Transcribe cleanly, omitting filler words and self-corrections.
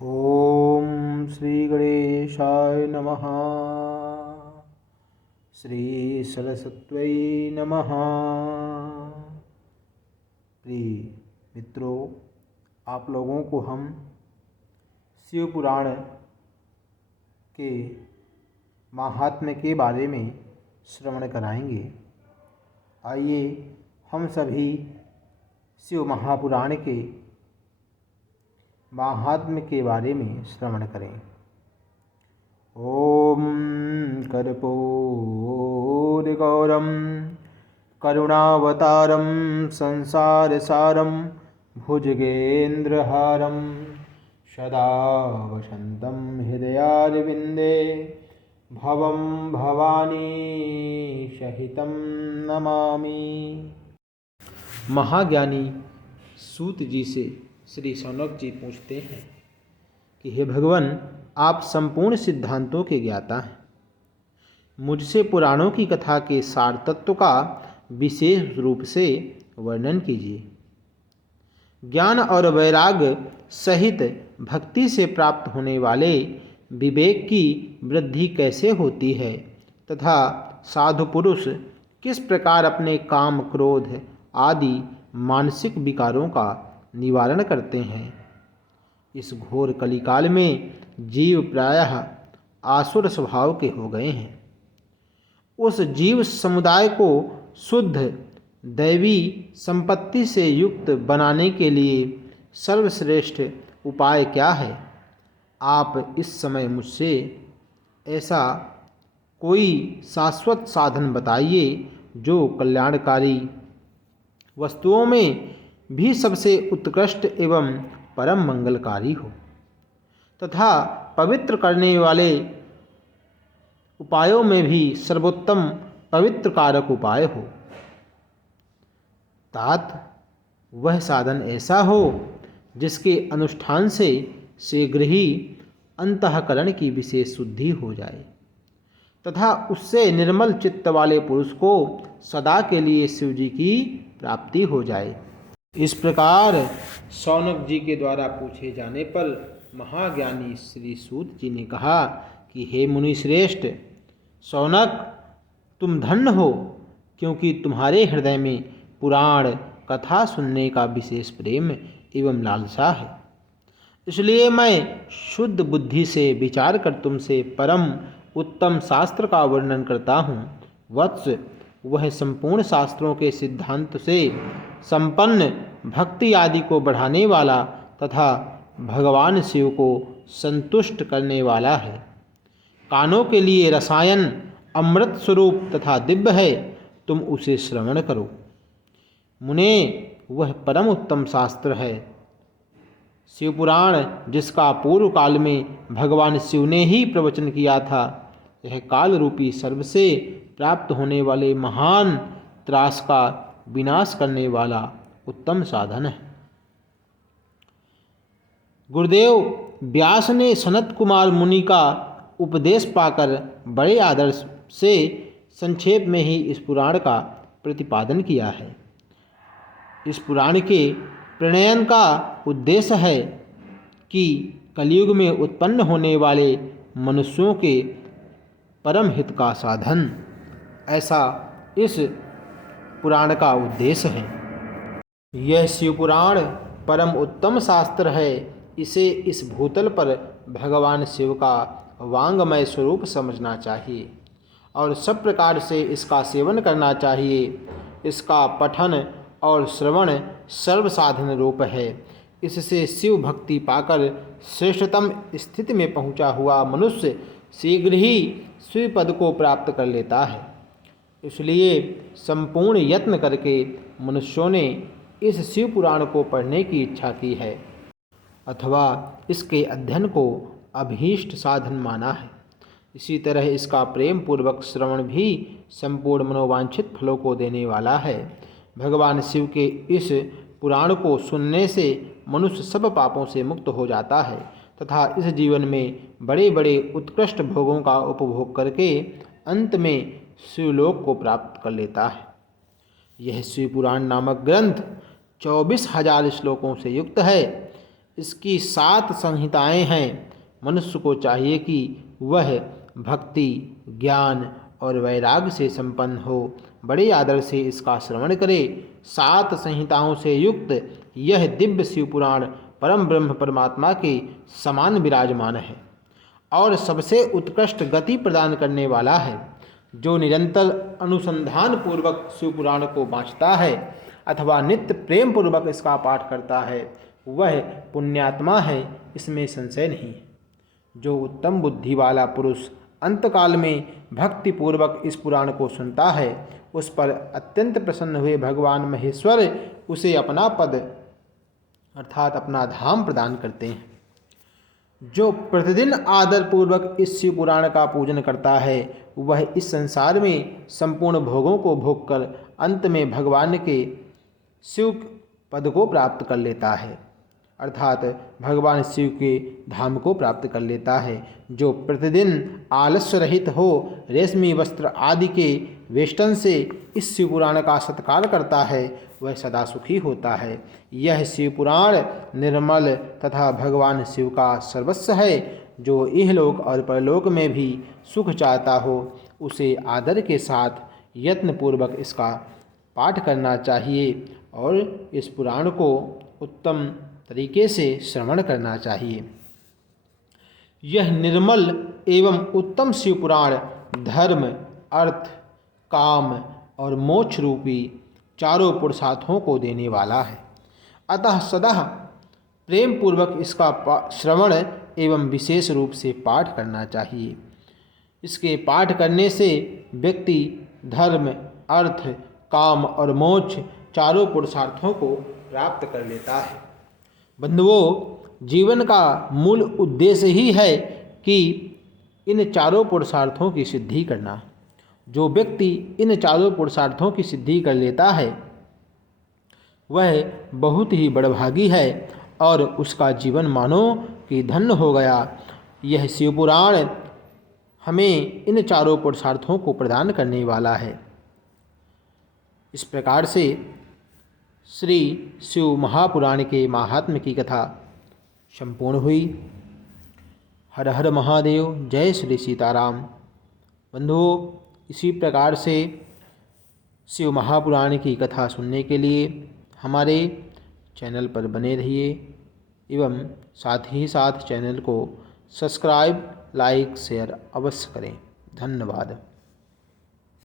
ओम श्री गणेशाय नमः। श्री सरस्वत्यै नमः। प्रिय मित्रों, आप लोगों को हम शिव पुराण के महात्म्य के बारे में श्रवण कराएंगे। आइए हम सभी शिव महापुराण के महात्म्य के बारे में श्रवण करें। ओम कर्पूरगौरम करुणावतारम संसारसारम भुजगेन्द्रहारम सदा वसन्तं हृदयारविन्दे भवं भवानी सहितं नमामि। महाज्ञानी सूत जी से श्री शौनक जी पूछते हैं कि हे भगवान, आप संपूर्ण सिद्धांतों के ज्ञाता हैं। मुझसे पुराणों की कथा के सार तत्व का विशेष रूप से वर्णन कीजिए। ज्ञान और वैराग्य सहित भक्ति से प्राप्त होने वाले विवेक की वृद्धि कैसे होती है तथा साधु पुरुष किस प्रकार अपने काम, क्रोध आदि मानसिक विकारों का निवारण करते हैं। इस घोर कलिकाल में जीव प्रायः आसुर स्वभाव के हो गए हैं। उस जीव समुदाय को शुद्ध दैवी संपत्ति से युक्त बनाने के लिए सर्वश्रेष्ठ उपाय क्या है? आप इस समय मुझसे ऐसा कोई शाश्वत साधन बताइए जो कल्याणकारी वस्तुओं में भी सबसे उत्कृष्ट एवं परम मंगलकारी हो तथा पवित्र करने वाले उपायों में भी सर्वोत्तम पवित्र कारक उपाय हो। तात वह साधन ऐसा हो जिसके अनुष्ठान से शीघ्र ही अंतःकरण की विशेष शुद्धि हो जाए तथा उससे निर्मल चित्त वाले पुरुष को सदा के लिए शिव जी की प्राप्ति हो जाए। इस प्रकार शौनक जी के द्वारा पूछे जाने पर महाज्ञानी श्री सूत जी ने कहा कि हे मुनि श्रेष्ठ शौनक, तुम धन्य हो, क्योंकि तुम्हारे हृदय में पुराण कथा सुनने का विशेष प्रेम एवं लालसा है। इसलिए मैं शुद्ध बुद्धि से विचार कर तुमसे परम उत्तम शास्त्र का वर्णन करता हूँ। वत्स, वह संपूर्ण शास्त्रों के सिद्धांत से संपन्न भक्ति आदि को बढ़ाने वाला तथा भगवान शिव को संतुष्ट करने वाला है। कानों के लिए रसायन अमृत स्वरूप तथा दिव्य है, तुम उसे श्रवण करो। मुने, वह परम उत्तम शास्त्र है शिवपुराण, जिसका पूर्व काल में भगवान शिव ने ही प्रवचन किया था। यह काल रूपी सर्व से प्राप्त होने वाले महान त्रास का विनाश करने वाला उत्तम साधन है। गुरुदेव व्यास ने सनत कुमार मुनि का उपदेश पाकर बड़े आदर से संक्षेप में ही इस पुराण का प्रतिपादन किया है। इस पुराण के प्रणयन का उद्देश्य है कि कलयुग में उत्पन्न होने वाले मनुष्यों के परम हित का साधन, ऐसा इस पुराण का उद्देश्य है। यह शिवपुराण परम उत्तम शास्त्र है। इसे इस भूतल पर भगवान शिव का वांगमय स्वरूप समझना चाहिए और सब प्रकार से इसका सेवन करना चाहिए। इसका पठन और श्रवण सर्व साधन रूप है। इससे शिव भक्ति पाकर श्रेष्ठतम स्थिति में पहुंचा हुआ मनुष्य शीघ्र ही शिव पद को प्राप्त कर लेता है। इसलिए संपूर्ण यत्न करके मनुष्यों ने इस शिव पुराण को पढ़ने की इच्छा की है अथवा इसके अध्ययन को अभीष्ट साधन माना है। इसी तरह इसका प्रेम पूर्वक श्रवण भी संपूर्ण मनोवांछित फलों को देने वाला है। भगवान शिव के इस पुराण को सुनने से मनुष्य सब पापों से मुक्त हो जाता है तथा इस जीवन में बड़े बड़े उत्कृष्ट भोगों का उपभोग करके अंत में शिवलोक को प्राप्त कर लेता है। यह शिव पुराण नामक ग्रंथ 24,000 श्लोकों से युक्त है। इसकी 7 संहिताएं हैं। मनुष्य को चाहिए कि वह भक्ति, ज्ञान और वैराग्य से संपन्न हो, बड़े आदर से इसका श्रवण करे। 7 संहिताओं से युक्त यह दिव्य शिव पुराण परम ब्रह्म परमात्मा के समान विराजमान है और सबसे उत्कृष्ट गति प्रदान करने वाला है। जो निरंतर अनुसंधान पूर्वक शिव पुराण को वाँचता है अथवा नित्य प्रेम पूर्वक इसका पाठ करता है, वह पुण्यात्मा है, इसमें संशय नहीं। जो उत्तम बुद्धि वाला पुरुष अंतकाल में भक्ति पूर्वक इस पुराण को सुनता है, उस पर अत्यंत प्रसन्न हुए भगवान महेश्वर उसे अपना पद अर्थात अपना धाम प्रदान करते हैं। जो प्रतिदिन आदर पूर्वक इस शिव पुराण का पूजन करता है, वह इस संसार में संपूर्ण भोगों को भोगकर अंत में भगवान के शिव पद को प्राप्त कर लेता है, अर्थात भगवान शिव के धाम को प्राप्त कर लेता है। जो प्रतिदिन आलस्य रहित हो रेशमी वस्त्र आदि के वेष्टन से इस शिव पुराण का सत्कार करता है, वह सदा सुखी होता है। यह शिव पुराण निर्मल तथा भगवान शिव का सर्वस्व है। जो इहलोक और परलोक में भी सुख चाहता हो, उसे आदर के साथ यत्नपूर्वक इसका पाठ करना चाहिए और इस पुराण को उत्तम तरीके से श्रवण करना चाहिए। यह निर्मल एवं उत्तम शिव पुराण धर्म, अर्थ, काम और मोक्ष रूपी चारों पुरुषार्थों को देने वाला है। अतः सदा प्रेम पूर्वक इसका श्रवण एवं विशेष रूप से पाठ करना चाहिए। इसके पाठ करने से व्यक्ति धर्म, अर्थ, काम और मोक्ष चारों पुरुषार्थों को प्राप्त कर लेता है। बंधुओं, जीवन का मूल उद्देश्य ही है कि इन चारों पुरुषार्थों की सिद्धि करना। जो व्यक्ति इन चारों पुरुषार्थों की सिद्धि कर लेता है, वह बहुत ही बड़भागी है और उसका जीवन मानो कि धन्य हो गया। यह शिव पुराण हमें इन चारों पुरुषार्थों को प्रदान करने वाला है। इस प्रकार से श्री शिव महापुराण के महात्म्य की कथा संपूर्ण हुई। हर हर महादेव, जय श्री सीताराम। बंधुओं, इसी प्रकार से शिव महापुराण की कथा सुनने के लिए हमारे चैनल पर बने रहिए एवं साथ ही साथ चैनल को सब्सक्राइब, लाइक, शेयर अवश्य करें। धन्यवाद।